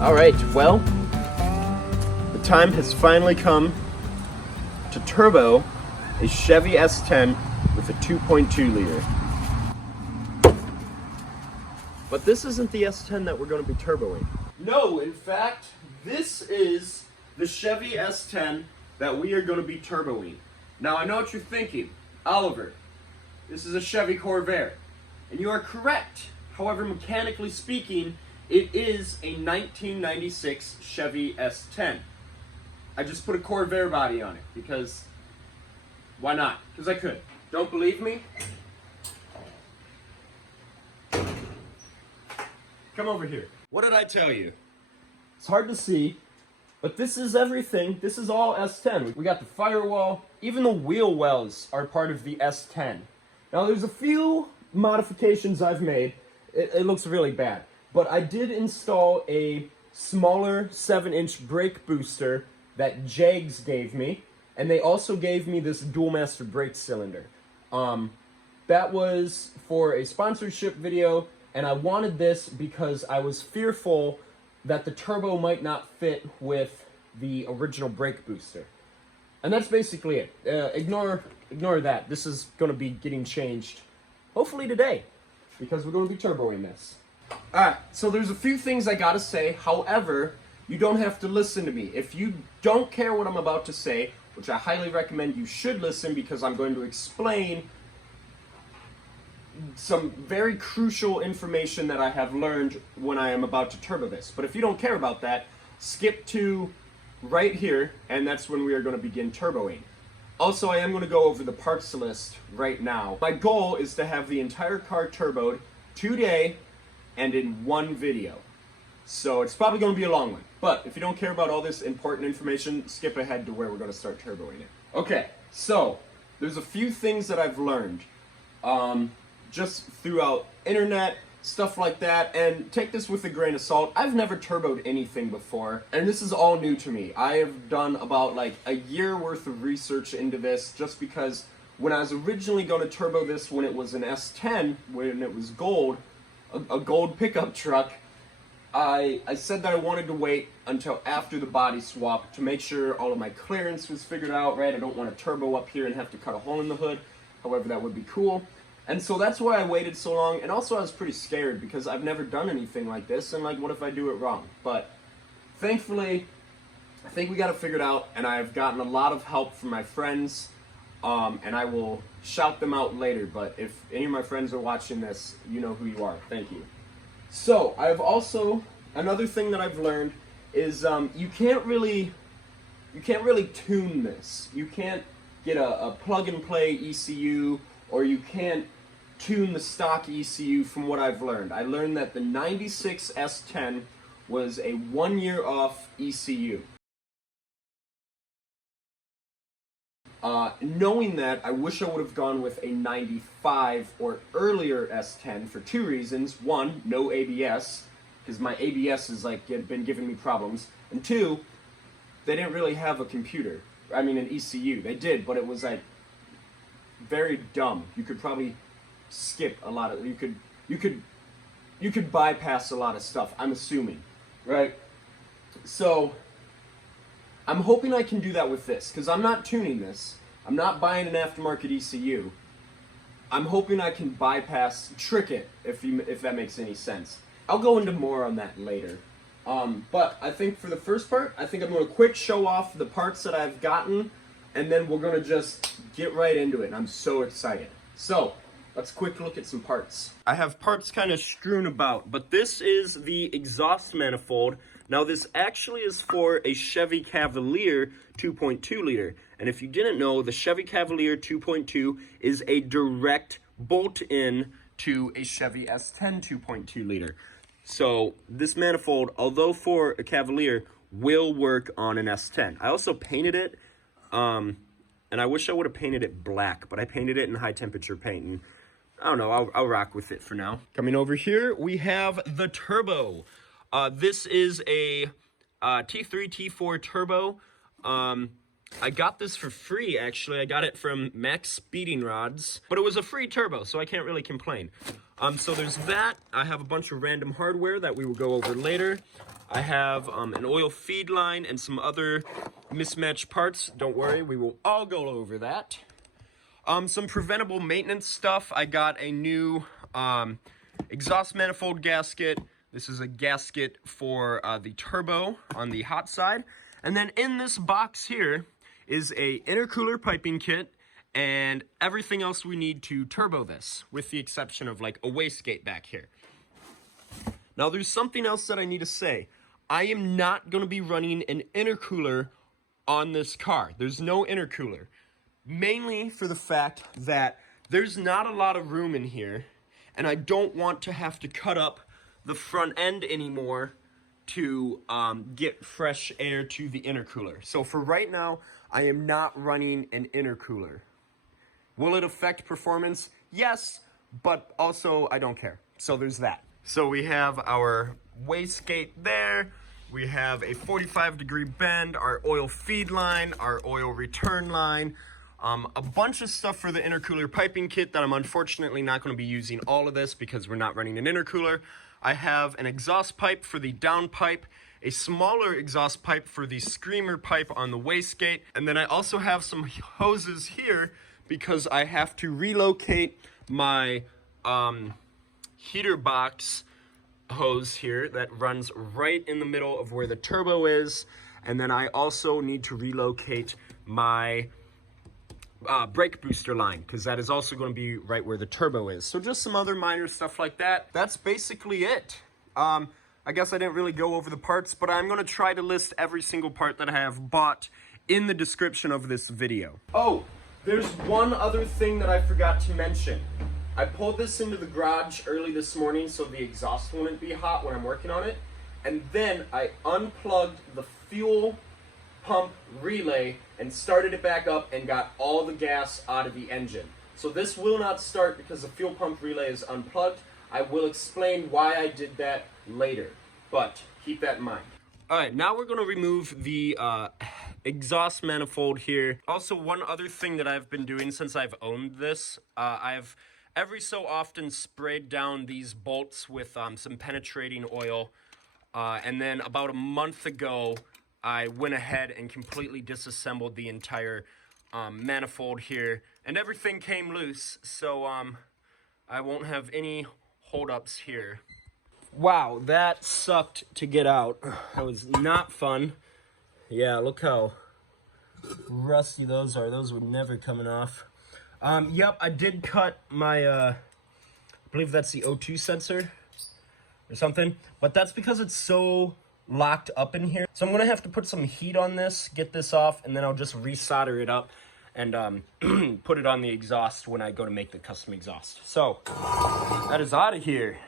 Alright, well, the time has finally come to turbo a Chevy S10 with a 2.2 liter. But this isn't the S10 that we're going to be turboing. No, in fact, this is the Chevy S10 that we are going to be turboing. Now, I know what you're thinking. Oliver, this is a Chevy Corvair. And you are correct. However, mechanically speaking, it is a 1996 Chevy S10. I just put a Corvair body on it because why not? Because I could. Don't believe me? Come over here. What did I tell you? It's hard to see, but this is everything. This is all S10. We got the firewall. Even the wheel wells are part of the S10. Now, there's a few modifications I've made. It looks really bad. But I did install a smaller 7-inch brake booster that Jags gave me. And they also gave me this dual master brake cylinder. That was for a sponsorship video. And I wanted this because I was fearful that the turbo might not fit with the original brake booster. And that's basically it. Ignore that. This is going to be getting changed, hopefully today, because we're going to be turboing this. Alright, so there's a few things I gotta say. However, you don't have to listen to me. If you don't care what I'm about to say, which I highly recommend you should listen because I'm going to explain some very crucial information that I have learned when I am about to turbo this. But if you don't care about that, skip to right here, and that's when we are going to begin turboing. Also, I am going to go over the parts list right now. My goal is to have the entire car turboed today and in one video. So it's probably going to be a long one. But if you don't care about all this important information, skip ahead to where we're going to start turboing it. Okay, so there's a few things that I've learned just throughout internet, stuff like that, and take this with a grain of salt. I've never turboed anything before, and this is all new to me. I have done about like a year worth of research into this just because when I was originally going to turbo this when it was an S10, when it was gold, a gold pickup truck, I said that I wanted to wait until after the body swap to make sure all of my clearance was figured out, right? I don't want to turbo up here and have to cut a hole in the hood. However, that would be cool. And so that's why I waited so long, and also I was pretty scared because I've never done anything like this, and like, what if I do it wrong? But thankfully, I think we got it figured out, and I've gotten a lot of help from my friends, and I will shout them out later, but if any of my friends are watching this, you know who you are. Thank you. So, I've also, another thing that I've learned is you can't really tune this. You can't get a plug-and-play ECU, or you can't tune the stock ECU from what I've learned. I learned that the 96 S10 was a 1-year off ECU. Knowing that, I wish I would have gone with a 95 or earlier S10 for two reasons. One, no ABS, because my ABS has like been giving me problems. And two, they didn't really have a computer. I mean, an ECU. They did, but it was like very dumb. You could probably skip a lot of, you could bypass a lot of stuff, I'm assuming, right? So I'm hoping I can do that with this, because I'm not tuning this. I'm not buying an aftermarket ECU. I'm hoping I can trick it, if that makes any sense. I'll go into more on that later. But I think for the first part, I think I'm going to quick show off the parts that I've gotten, and then we're going to just get right into it, and I'm so excited. So, let's quick look at some parts. I have parts kind of strewn about, but this is the exhaust manifold. Now, this actually is for a Chevy Cavalier 2.2 liter. And if you didn't know, the Chevy Cavalier 2.2 is a direct bolt-in to a Chevy S10 2.2 liter. So, this manifold, although for a Cavalier, will work on an S10. I also painted it, and I wish I would have painted it black, but I painted it in high temperature paint, and I don't know, I'll rock with it for now. Coming over here, we have the turbo. This is a T3, T4 turbo. I got this for free, actually. I got it from Max Speeding Rods, but it was a free turbo, so I can't really complain. So there's that. I have a bunch of random hardware that we will go over later. I have an oil feed line and some other mismatched parts. Don't worry, we will all go over that. Some preventable maintenance stuff. I got a new exhaust manifold gasket. This is a gasket for the turbo on the hot side. And then in this box here is a intercooler piping kit and everything else we need to turbo this, with the exception of like a wastegate back here. Now there's something else that I need to say. I am not going to be running an intercooler on this car. There's no intercooler. Mainly for the fact that there's not a lot of room in here, and I don't want to have to cut up the front end anymore to get fresh air to the intercooler. So for right now, I am not running an intercooler. Will it affect performance? Yes, but also I don't care. So there's that. So we have our wastegate there. We have a 45-degree bend, our oil feed line, our oil return line, a bunch of stuff for the intercooler piping kit that I'm unfortunately not going to be using all of this because we're not running an intercooler. I have an exhaust pipe for the down pipe, a smaller exhaust pipe for the screamer pipe on the wastegate, and then I also have some hoses here because I have to relocate my heater box hose here that runs right in the middle of where the turbo is, and then I also need to relocate my brake booster line because that is also going to be right where the turbo is. So just some other minor stuff like that. That's basically it. I guess I didn't really go over the parts, but I'm going to try to list every single part that I have bought in the description of this video. Oh, there's one other thing that I forgot to mention. I pulled this into the garage early this morning so the exhaust wouldn't be hot when I'm working on it. And then I unplugged the fuel pump relay and started it back up and got all the gas out of the engine. So this will not start because the fuel pump relay is unplugged. I will explain why I did that later, but keep that in mind. All right, now we're going to remove the exhaust manifold here. Also, one other thing that I've been doing since I've owned this, I've every so often sprayed down these bolts with some penetrating oil. And then about a month ago, I went ahead and completely disassembled the entire manifold here. And everything came loose, so I won't have any holdups here. Wow, that sucked to get out. That was not fun. Yeah, look how rusty those are. Those were never coming off. Yep, I did cut my, I believe that's the O2 sensor or something, but that's because it's so locked up in here. So I'm gonna have to put some heat on this, get this off, and then I'll just resolder it up and put it on the exhaust when I go to make the custom exhaust. So that is out of here.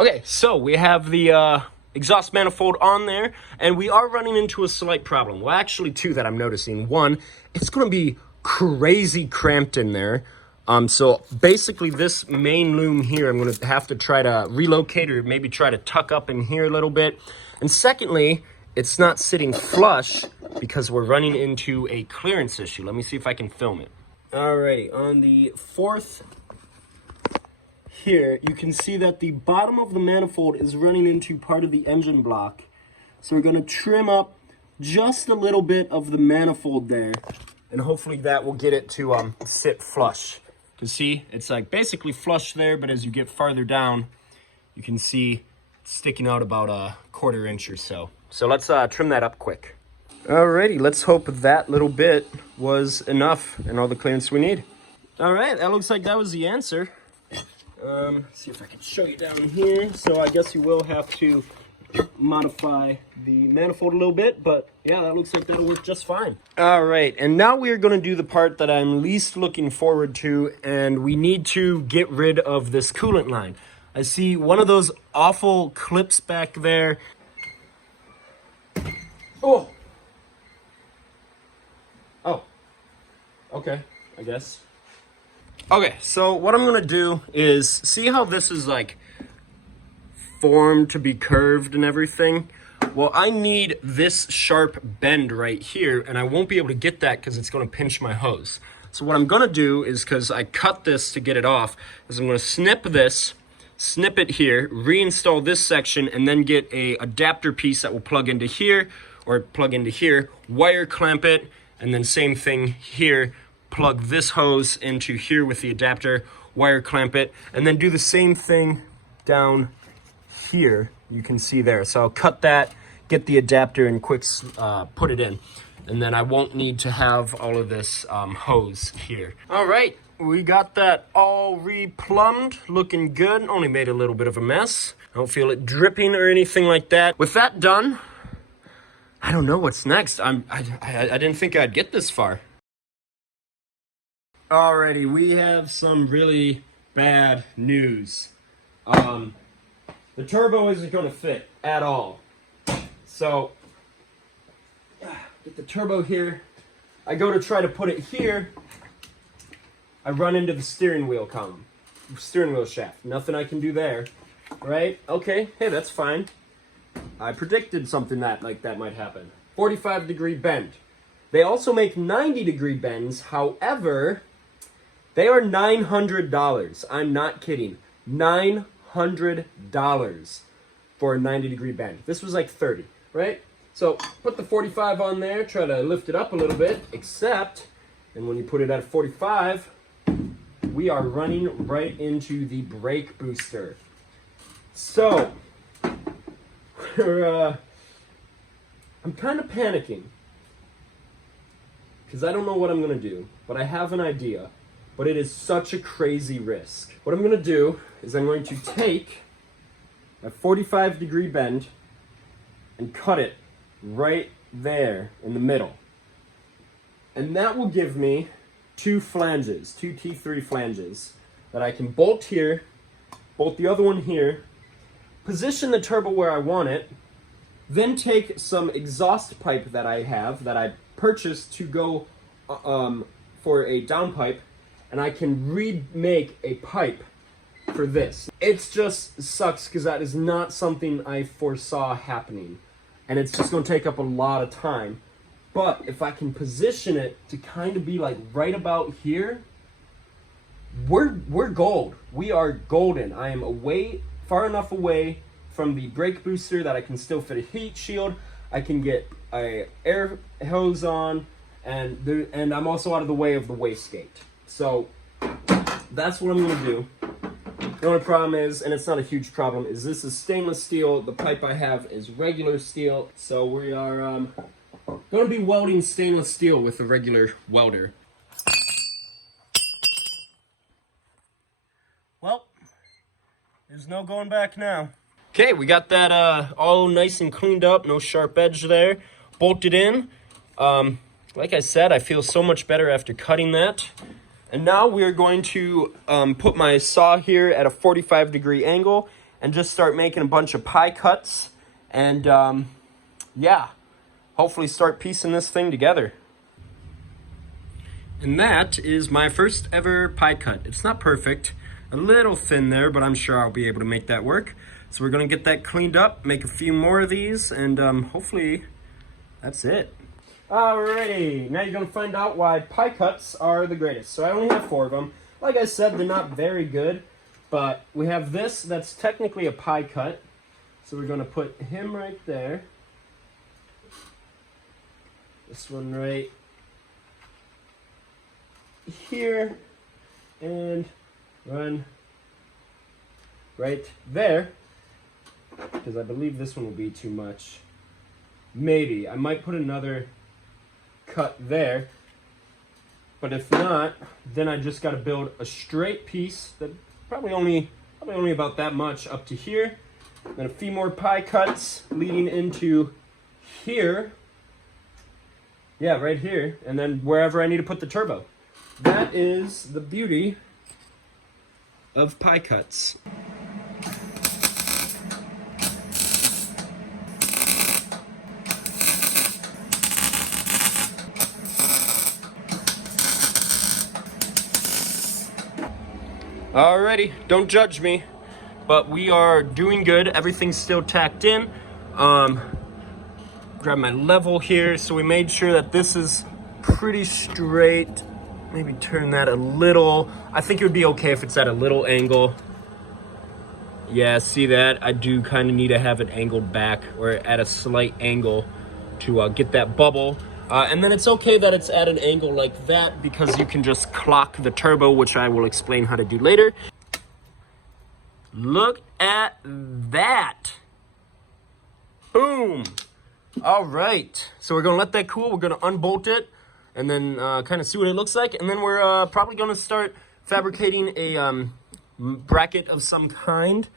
Okay, so we have the exhaust manifold on there, and we are running into a slight problem. Well, actually two that I'm noticing. One, it's gonna be crazy cramped in there. So basically this main loom here, I'm gonna have to try to relocate or maybe try to tuck up in here a little bit. And secondly, it's not sitting flush because we're running into a clearance issue. Let me see if I can film it. Alrighty, on the fourth here, you can see that the bottom of the manifold is running into part of the engine block. So we're gonna trim up just a little bit of the manifold there, and hopefully that will get it to sit flush. You see, it's like basically flush there, but as you get farther down, you can see it's sticking out about a 1/4 inch or so. So let's trim that up quick. Alrighty, let's hope that little bit was enough and all the clearance we need. All right, that looks like that was the answer. Let's see if I can show you down here. So I guess you will have to modify the manifold a little bit, but yeah, that looks like that'll work just fine. All right, and now we are going to do the part that I'm least looking forward to, and we need to get rid of this coolant line. I see one of those awful clips back there. Oh, okay, I guess. Okay, so what I'm gonna do is, see how this is like formed to be curved and everything? Well, I need this sharp bend right here, and I won't be able to get that because it's gonna pinch my hose. So what I'm gonna do is, because I cut this to get it off, is I'm gonna snip this, snip it here, reinstall this section, and then get a adapter piece that will plug into here, or plug into here, wire clamp it, and then same thing here, plug this hose into here with the adapter, wire clamp it, and then do the same thing down here. You can see there. So I'll cut that, get the adapter, and quick put it in. And then I won't need to have all of this hose here. All right, we got that all re-plumbed, looking good. Only made a little bit of a mess. I don't feel it dripping or anything like that. With that done, I don't know what's next. I didn't think I'd get this far. Alrighty, we have some really bad news. The turbo isn't going to fit at all. So, get the turbo here. I go to try to put it here. I run into the steering wheel column, steering wheel shaft. Nothing I can do there, right? Okay, hey, that's fine. I predicted something like that might happen. 45-degree bend. They also make 90-degree bends. However, they are $900. I'm not kidding. $900 for a 90-degree bend. This was like 30, right? So put the 45 on there, try to lift it up a little bit, except, and when you put it at 45, we are running right into the brake booster. So, I'm kind of panicking because I don't know what I'm going to do, but I have an idea. But it is such a crazy risk. What I'm going to do is I'm going to take a 45-degree bend and cut it right there in the middle. And that will give me two flanges, two T3 flanges that I can bolt here, bolt the other one here, position the turbo where I want it, then take some exhaust pipe that I have that I purchased to go for a downpipe, and I can remake a pipe for this. It just sucks because that is not something I foresaw happening. And it's just gonna take up a lot of time. But if I can position it to kind of be like right about here, we're gold. We are golden. I am far enough away from the brake booster that I can still fit a heat shield. I can get a air hose on, and I'm also out of the way of the wastegate. So that's what I'm gonna do. The only problem is, and it's not a huge problem, is this is stainless steel. The pipe I have is regular steel. So we are gonna be welding stainless steel with a regular welder. Well, there's no going back now. Okay, we got that all nice and cleaned up, no sharp edge there. Bolted in. Like I said, I feel so much better after cutting that. And now we are going to put my saw here at a 45-degree angle and just start making a bunch of pie cuts. And yeah, hopefully start piecing this thing together. And that is my first ever pie cut. It's not perfect, a little thin there, but I'm sure I'll be able to make that work. So we're gonna get that cleaned up, make a few more of these, and hopefully that's it. Alrighty, now you're going to find out why pie cuts are the greatest. So I only have 4 of them. Like I said, they're not very good, but we have this that's technically a pie cut. So we're going to put him right there. This one right here, and run right there, because I believe this one will be too much. Maybe. I might put another cut there, but if not, then I just got to build a straight piece that probably only about that much up to here, then a few more pie cuts leading into here, yeah, right here, and then wherever I need to put the turbo. That is the beauty of pie cuts. Alrighty, don't judge me, but we are doing good. Everything's still tacked in. Grab my level here. So we made sure that this is pretty straight. Maybe turn that a little. I think it would be okay if it's at a little angle. Yeah, see that? I do kind of need to have it angled back or at a slight angle to get that bubble. And then it's okay that it's at an angle like that because you can just clock the turbo, which I will explain how to do later. Look at that. Boom. All right. So we're going to let that cool. We're going to unbolt it and then kind of see what it looks like. And then we're probably going to start fabricating a bracket of some kind.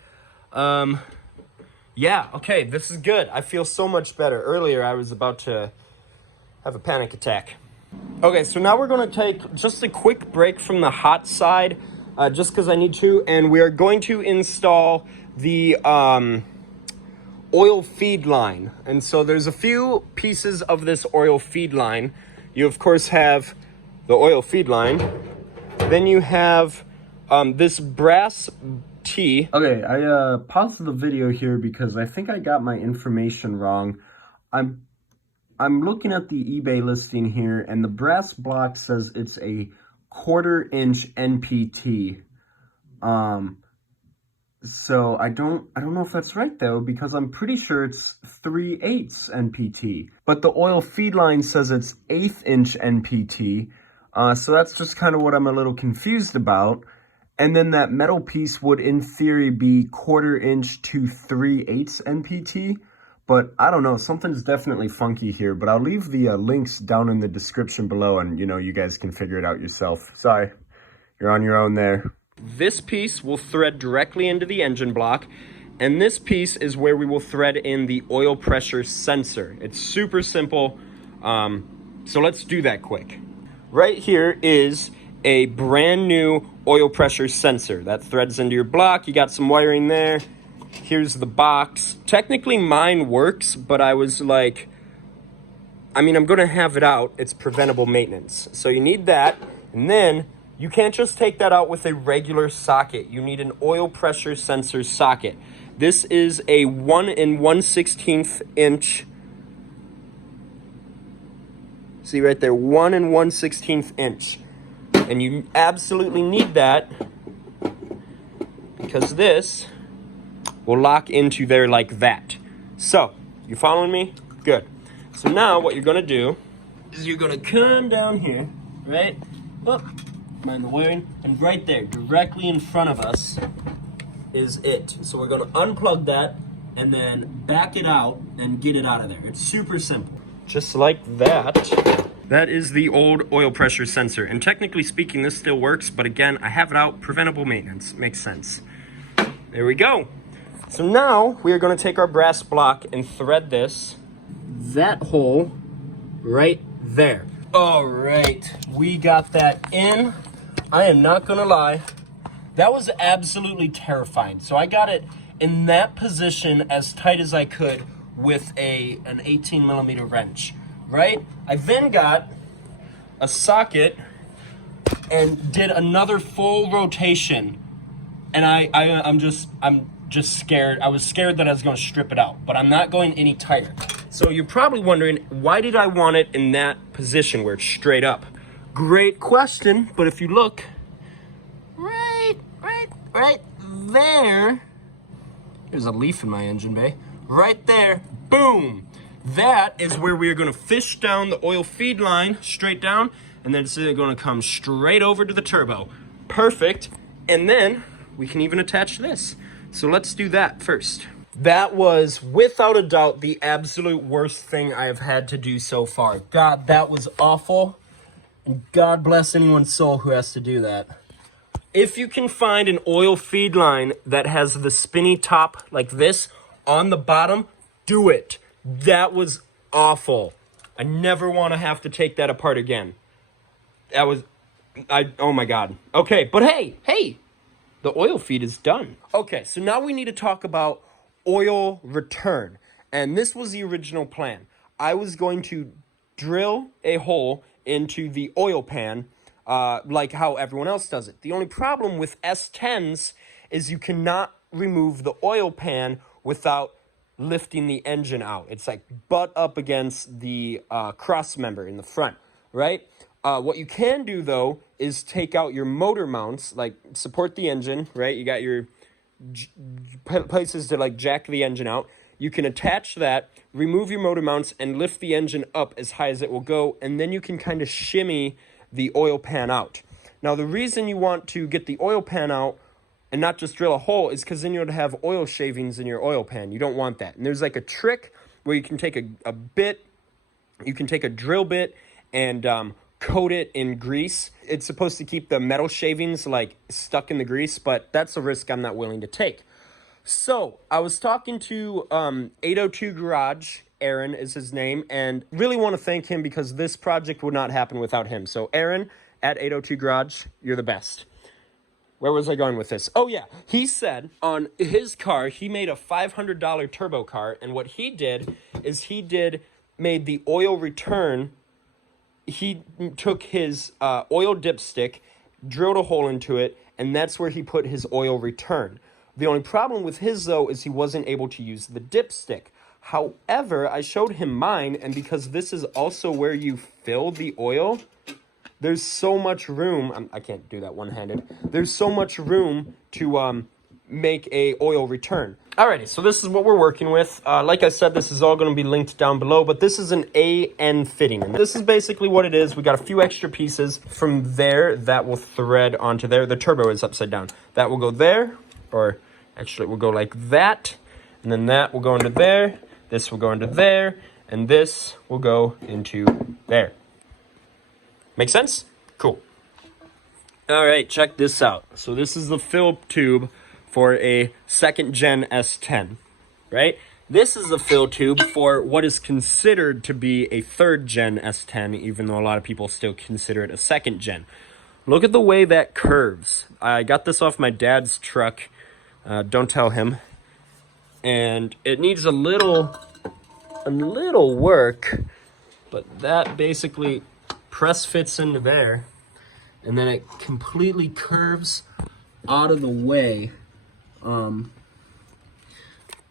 Yeah, okay, this is good. I feel so much better. Earlier, I was about to have a panic attack. Okay, so now we're going to take just a quick break from the hot side, just because I need to, and we are going to install the oil feed line. And so there's a few pieces of this oil feed line. You, of course, have the oil feed line. Then you have this brass T. Okay, I paused the video here because I think I got my information wrong. I'm looking at the eBay listing here, and the brass block says it's a 1/4 inch NPT. So I don't know if that's right though, because I'm pretty sure it's 3/8 NPT. But the oil feed line says it's 1/8 inch NPT. So that's just kind of what I'm a little confused about. And then that metal piece would, in theory, be 1/4 inch to 3/8 NPT. But I don't know, something's definitely funky here. But I'll leave the links down in the description below, and you guys can figure it out yourself. Sorry, you're on your own there. This piece will thread directly into the engine block, and this piece is where we will thread in the oil pressure sensor. It's super simple, so let's do that quick. Right here is a brand new oil pressure sensor that threads into your block. You got some wiring there. Here's the box. Technically mine works, but I was like, I'm gonna have it out. It's preventable maintenance. So you need that, and then you can't just take that out with a regular socket. You need an oil pressure sensor socket. This is a 1 1/16 inch. See right there, 1 1/16 inch. And you absolutely need that because this will lock into there like that. So, you following me? Good. So now what you're gonna do is you're gonna come down here, right? Oh, mind the wiring. And right there, directly in front of us, is it. So we're gonna unplug that and then back it out and get it out of there. It's super simple. Just like that. That is the old oil pressure sensor. And technically speaking, this still works, but again, I have it out, preventable maintenance. Makes sense. There we go. So now we are gonna take our brass block and thread that hole right there. All right, we got that in. I am not gonna lie, that was absolutely terrifying. So I got it in that position as tight as I could with an 18mm wrench, right? I then got a socket and did another full rotation, and I'm just scared. I was scared that I was going to strip it out, but I'm not going any tighter. So you're probably wondering, why did I want it in that position where it's straight up? Great question, but if you look right there, there's a leaf in my engine bay. Right there, boom. That is where we are going to fish down the oil feed line straight down, and then it's going to come straight over to the turbo. Perfect. And then we can even attach this. So let's do that first. That was, without a doubt, the absolute worst thing I have had to do so far. God, that was awful. And God bless anyone's soul who has to do that. If you can find an oil feed line that has the spinny top like this on the bottom, do it. That was awful. I never want to have to take that apart again. Oh my God. Okay, but hey, the oil feed is done. Okay, so now we need to talk about oil return. And this was the original plan. I was going to drill a hole into the oil pan, like how everyone else does it. The only problem with S10s is you cannot remove the oil pan without lifting the engine out. It's like butt up against the cross member in the front, right? What you can do though is take out your motor mounts, like support the engine, right? You got your places to like jack the engine out. You can attach that, remove your motor mounts, and lift the engine up as high as it will go, and then you can kind of shimmy the oil pan out. Now, the reason you want to get the oil pan out and not just drill a hole is because then you'll have oil shavings in your oil pan. You don't want that. And there's like a trick where you can take a bit, you can take a drill bit and coat it in grease. It's supposed to keep the metal shavings like stuck in the grease, but that's a risk I'm not willing to take. So I was talking to 802 Garage, Aaron is his name, and really want to thank him because this project would not happen without him. So Aaron at 802 Garage, you're the best. Where was I going with this? Oh yeah, he said on his car, he made a $500 turbo car, and what he did is made the oil return. He took his oil dipstick, drilled a hole into it, and that's where he put his oil return. The only problem with his, though, is he wasn't able to use the dipstick. However, I showed him mine, and because this is also where you fill the oil, there's so much room. I can't do that one-handed. There's so much room to make a oil return. Alrighty, so this is what we're working with. Like I said, this is all going to be linked down below, but this is an AN fitting. And this is basically what it is. We got a few extra pieces from there that will thread onto there. The turbo is upside down. That will go there, or actually it will go like that, and then that will go into there, this will go into there, and this will go into there. Make sense? Cool. All right, check this out. So this is the fill tube for a second gen S10, right? This is the fill tube for what is considered to be a third gen S10, even though a lot of people still consider it a second gen. Look at the way that curves. I got this off my dad's truck. Don't tell him. And it needs a little work, but that basically press fits into there, and then it completely curves out of the way.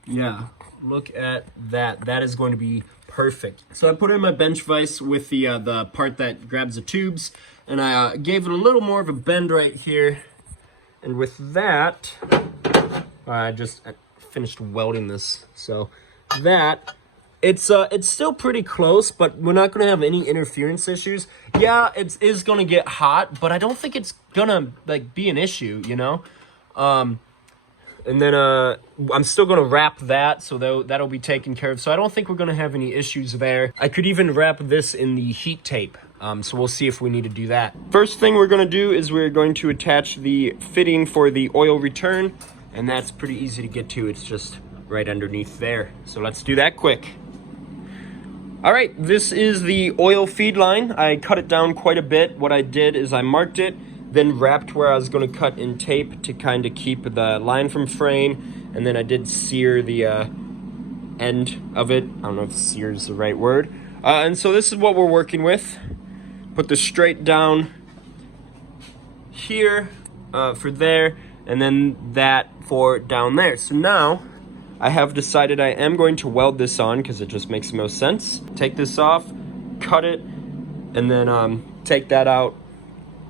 Yeah, look at that. That is going to be perfect. So I put in my bench vise with the part that grabs the tubes, and I gave it a little more of a bend right here. And with that, I finished welding this. So that, it's still pretty close, but we're not going to have any interference issues. Yeah, it is going to get hot, but I don't think it's going to like be an issue, you know? And then I'm still going to wrap that, so that'll be taken care of. So I don't think we're going to have any issues there. I could even wrap this in the heat tape, so we'll see if we need to do that. First thing we're going to do is we're going to attach the fitting for the oil return, and that's pretty easy to get to. It's just right underneath there. So let's do that quick. All right, this is the oil feed line. I cut it down quite a bit. What I did is I marked it, then wrapped where I was going to cut in tape to kind of keep the line from fraying, and then I did sear the end of it. I don't know if sear is the right word. And so this is what we're working with. Put the straight down here for there, and then that for down there. So now I have decided I am going to weld this on because it just makes the most sense. Take this off, cut it, and then take that out,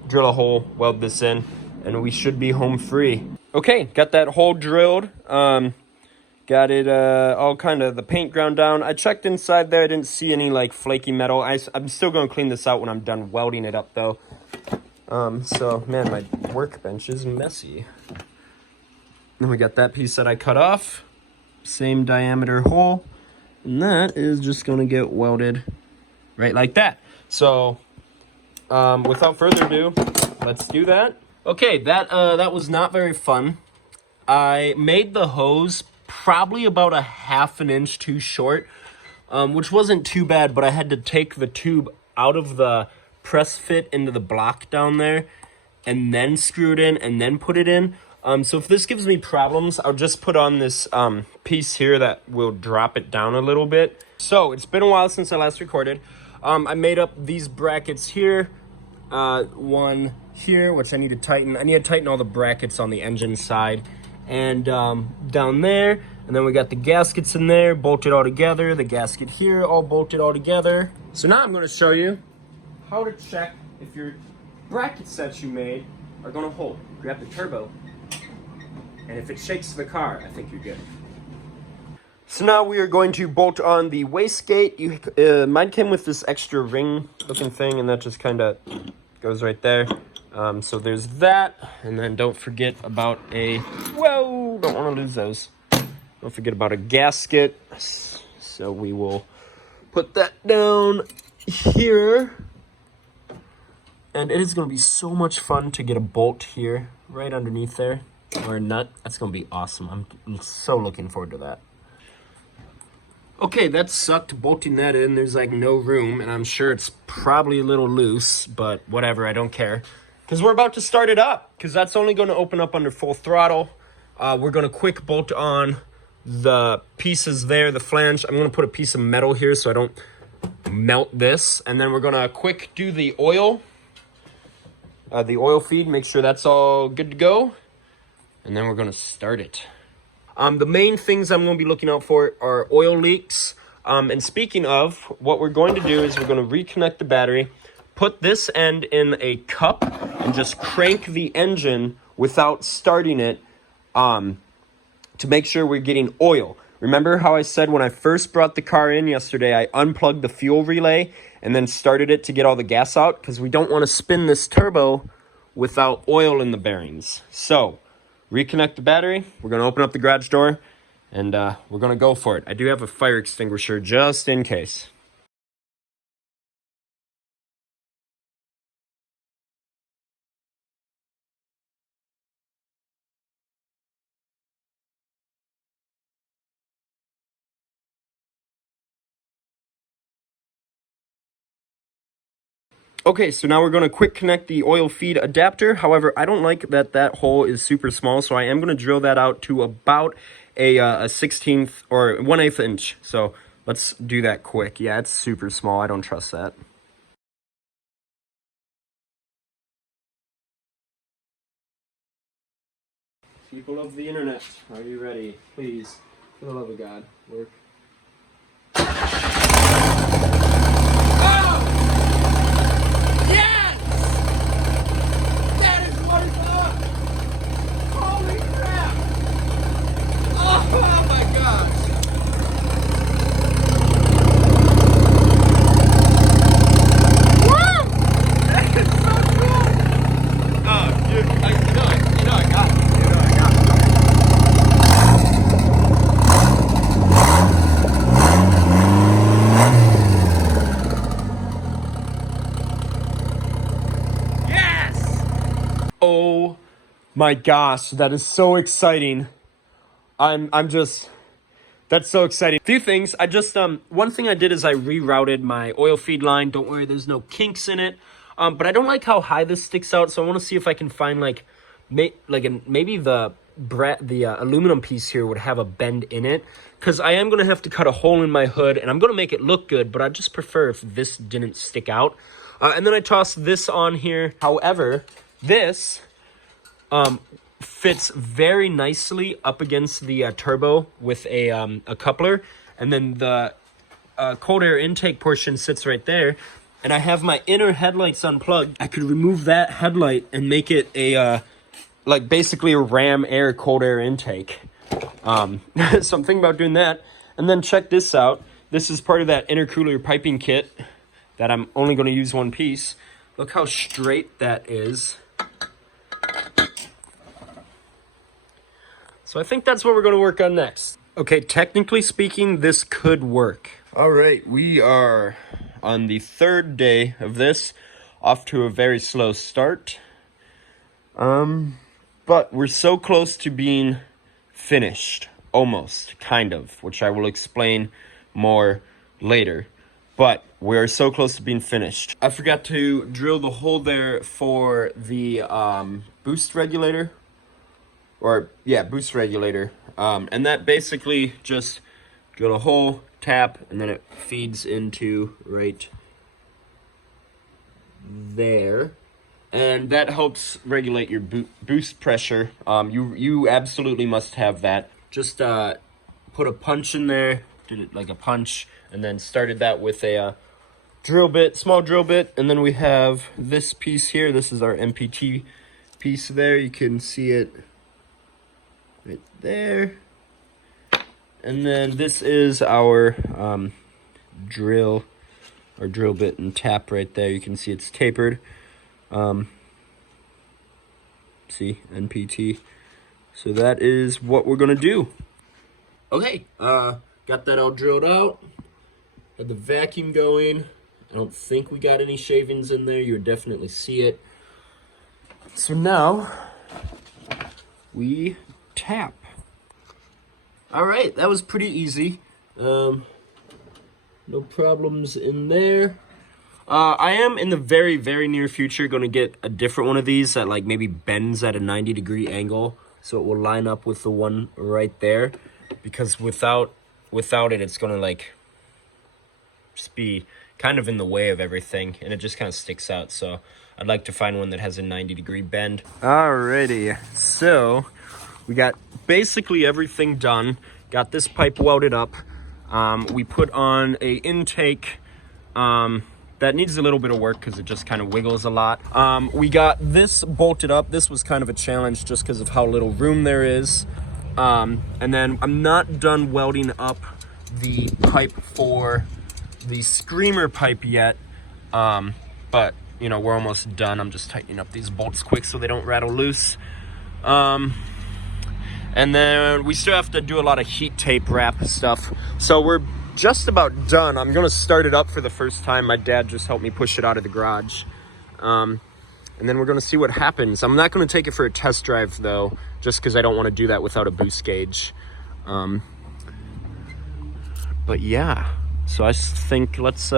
drill a hole, weld this in, and we should be home free. Okay, got that hole drilled. Got it all kind of the paint ground down. I checked inside there. I didn't see any like flaky metal. I'm still going to clean this out when I'm done welding it up though. So man, my workbench is messy. Then we got that piece that I cut off. Same diameter hole. And that is just going to get welded right like that. So without further ado, let's do that. Okay, that was not very fun. I made the hose probably about a ½ an inch too short, which wasn't too bad, but I had to take the tube out of the press fit into the block down there and then screw it in and then put it in. So if this gives me problems, I'll just put on this piece here that will drop it down a little bit. So it's been a while since I last recorded. I made up these brackets here, one here, which I need to tighten. I need to tighten all the brackets on the engine side and down there. And then we got the gaskets in there, bolted all together. The gasket here, all bolted all together. So now I'm going to show you how to check if your brackets that you made are going to hold. Grab the turbo. And if it shakes the car, I think you're good. So now we are going to bolt on the wastegate. Mine came with this extra ring looking thing, and that just kind of goes right there. So there's that. And then don't forget about whoa, don't want to lose those. Don't forget about a gasket. So we will put that down here. And it is going to be so much fun to get a bolt here right underneath there, or a nut. That's going to be awesome. I'm so looking forward to that. Okay, that sucked bolting that in. There's like no room, and I'm sure it's probably a little loose, but whatever, I don't care. Because we're about to start it up, because that's only going to open up under full throttle. We're going to quick bolt on the pieces there, the flange. I'm going to put a piece of metal here so I don't melt this. And then we're going to quick do the oil feed, make sure that's all good to go. And then we're going to start it. The main things I'm going to be looking out for are oil leaks. And speaking of, what we're going to do is we're going to reconnect the battery, put this end in a cup, and just crank the engine without starting it to make sure we're getting oil. Remember how I said when I first brought the car in yesterday, I unplugged the fuel relay and then started it to get all the gas out? Because we don't want to spin this turbo without oil in the bearings. So, reconnect the battery. We're going to open up the garage door, and we're going to go for it. I do have a fire extinguisher just in case. Okay, so now we're going to quick connect the oil feed adapter. However, I don't like that hole is super small, so I am going to drill that out to about a 16th or 1/8 inch. So let's do that quick. Yeah, it's super small. I don't trust that. People of the internet, are you ready? Please, for the love of God, work. Oh my gosh, that is so exciting. That's so exciting. A few things, one thing I did is I rerouted my oil feed line. Don't worry, there's no kinks in it. But I don't like how high this sticks out, so I want to see if I can find maybe the aluminum piece here would have a bend in it, because I am going to have to cut a hole in my hood, and I'm going to make it look good, but I just prefer if this didn't stick out. And then I tossed this on here. However, this fits very nicely up against the turbo with a coupler, and then the cold air intake portion sits right there, and I have my inner headlights unplugged. I could remove that headlight and make it basically a ram air cold air intake. So I'm thinking about doing that. And then check this out. This is part of that intercooler piping kit that I'm only going to use one piece. Look how straight that is. So I think that's what we're going to work on next. Okay, technically speaking, this could work. All right, we are on the third day of this, off to a very slow start. But we're so close to being finished, almost, kind of, which I will explain more later. But we're so close to being finished. I forgot to drill the hole there for the boost regulator. Boost regulator. And that basically just drill a hole, tap, and then it feeds into right there. And that helps regulate your boost pressure. You absolutely must have that. Just put a punch in there, did it like a punch, and then started that with a drill bit, small drill bit. And then we have this piece here. This is our MPT piece there. You can see it right there. And then this is our drill bit and tap right there. You can see it's tapered. See, NPT. So that is what we're gonna do. Okay, got that all drilled out. Got the vacuum going. I don't think we got any shavings in there. You would definitely see it. So now we tap. All right, that was pretty easy. No problems in there. I am in the very, very near future going to get a different one of these that like maybe bends at a 90-degree angle, so it will line up with the one right there. Because without it, it's going to like just be kind of in the way of everything, and it just kind of sticks out. So I'd like to find one that has a 90-degree bend. Alrighty, so we got basically everything done. Got this pipe welded up. We put on a intake that needs a little bit of work because it just kind of wiggles a lot. We got this bolted up. This was kind of a challenge just because of how little room there is. And then I'm not done welding up the pipe for the screamer pipe yet. But you know, we're almost done. I'm just tightening up these bolts quick so they don't rattle loose. And then we still have to do a lot of heat tape wrap stuff. So we're just about done. I'm gonna start it up for the first time. My dad just helped me push it out of the garage. And then we're gonna see what happens. I'm not gonna take it for a test drive though, just because I don't want to do that without a boost gauge. But yeah, so I think let's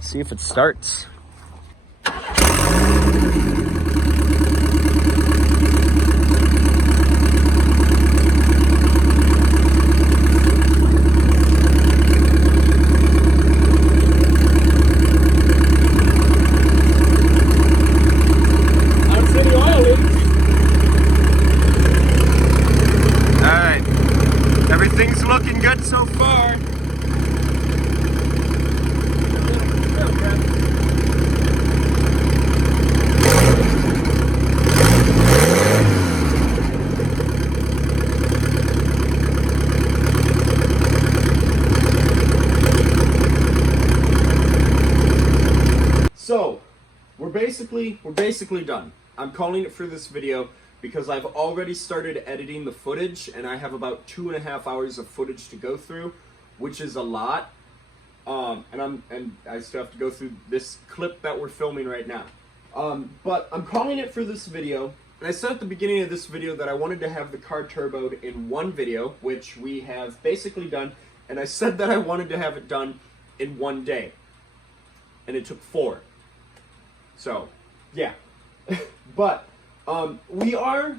see if it starts. Everything's looking good so far. So, we're basically done. I'm calling it for this video because I've already started editing the footage and I have about 2.5 hours of footage to go through, which is a lot. And I still have to go through this clip that we're filming right now. But I'm calling it for this video. And I said at the beginning of this video that I wanted to have the car turboed in one video, which we have basically done. And I said that I wanted to have it done in one day. And it took 4. So, yeah. But we are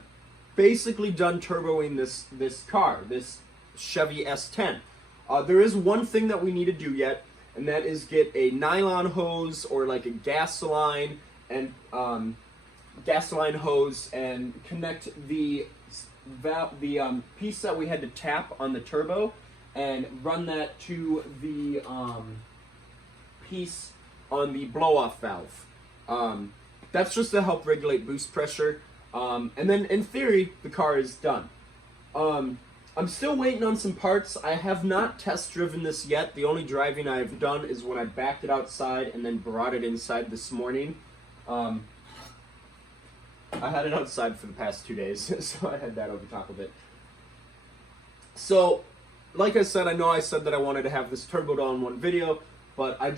basically done turboing this car, this Chevy S10. There is one thing that we need to do yet, and that is get a nylon hose or like a gasoline hose and connect the piece that we had to tap on the turbo and run that to the piece on the blow-off valve. That's just to help regulate boost pressure. And then in theory, the car is done. I'm still waiting on some parts. I have not test driven this yet. The only driving I've done is when I backed it outside and then brought it inside this morning. I had it outside for the past 2 days, so I had that over top of it. So, like I said, I know I said that I wanted to have this turboed on one video, but I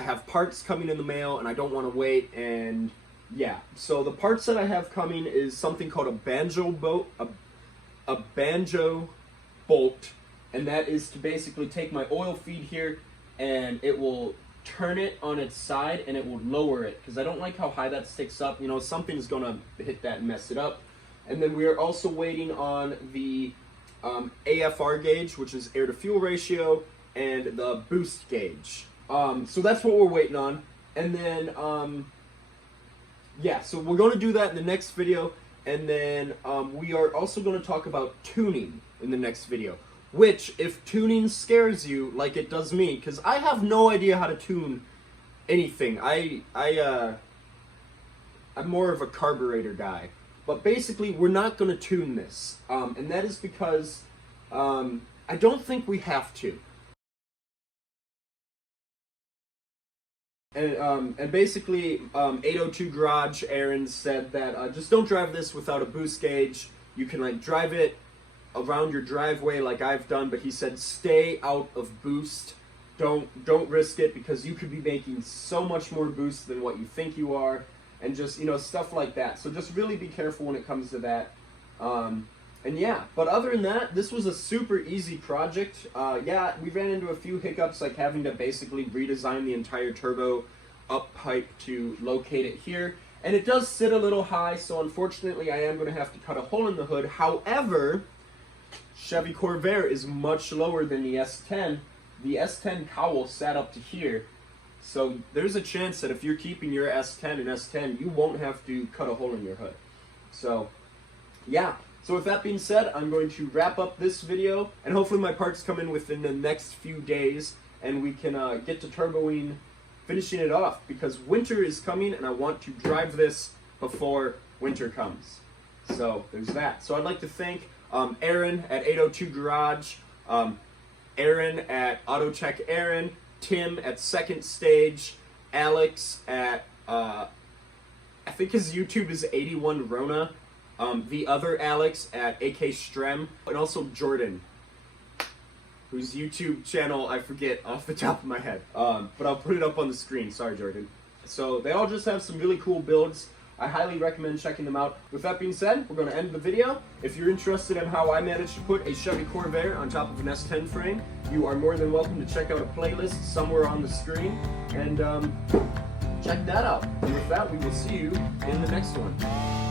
have parts coming in the mail and I don't want to wait, and yeah. So the parts that I have coming is something called a banjo bolt, and that is to basically take my oil feed here and it will turn it on its side and it will lower it because I don't like how high that sticks up. You know, something's gonna hit that and mess it up. And then we are also waiting on the AFR gauge, which is air to fuel ratio, and the boost gauge. So that's what we're waiting on. And then yeah, so we're going to do that in the next video. And then we are also going to talk about tuning in the next video. Which, if tuning scares you like it does me, because I have no idea how to tune anything. I'm more of a carburetor guy. But basically, we're not going to tune this. And that is because I don't think we have to. And basically, 802 Garage, Aaron said that just don't drive this without a boost gauge. You can like drive it around your driveway like I've done, but he said stay out of boost. Don't risk it, because you could be making so much more boost than what you think you are, and just, you know, stuff like that. So just really be careful when it comes to that. And yeah, but other than that, this was a super easy project. Yeah, we ran into a few hiccups, like having to basically redesign the entire turbo up pipe to locate it here. And it does sit a little high, so unfortunately I am going to have to cut a hole in the hood. However, Chevy Corvair is much lower than the S10. The S10 cowl sat up to here. So there's a chance that if you're keeping your S10 and S10, you won't have to cut a hole in your hood. So, yeah. So with that being said, I'm going to wrap up this video, and hopefully my parts come in within the next few days, and we can get to turboing, finishing it off, because winter is coming, and I want to drive this before winter comes. So there's that. So I'd like to thank Aaron at 802 Garage, Aaron at Auto Check Aaron, Tim at Second Stage, Alex at, I think his YouTube is 81 Rona, the other Alex at AK Strem, and also Jordan, whose YouTube channel I forget off the top of my head, but I'll put it up on the screen. Sorry, Jordan. So they all just have some really cool builds. I highly recommend checking them out. With that being said, we're going to end the video. If you're interested in how I managed to put a Chevy Corvair on top of an S10 frame, you are more than welcome to check out a playlist somewhere on the screen, and check that out. And with that, we will see you in the next one.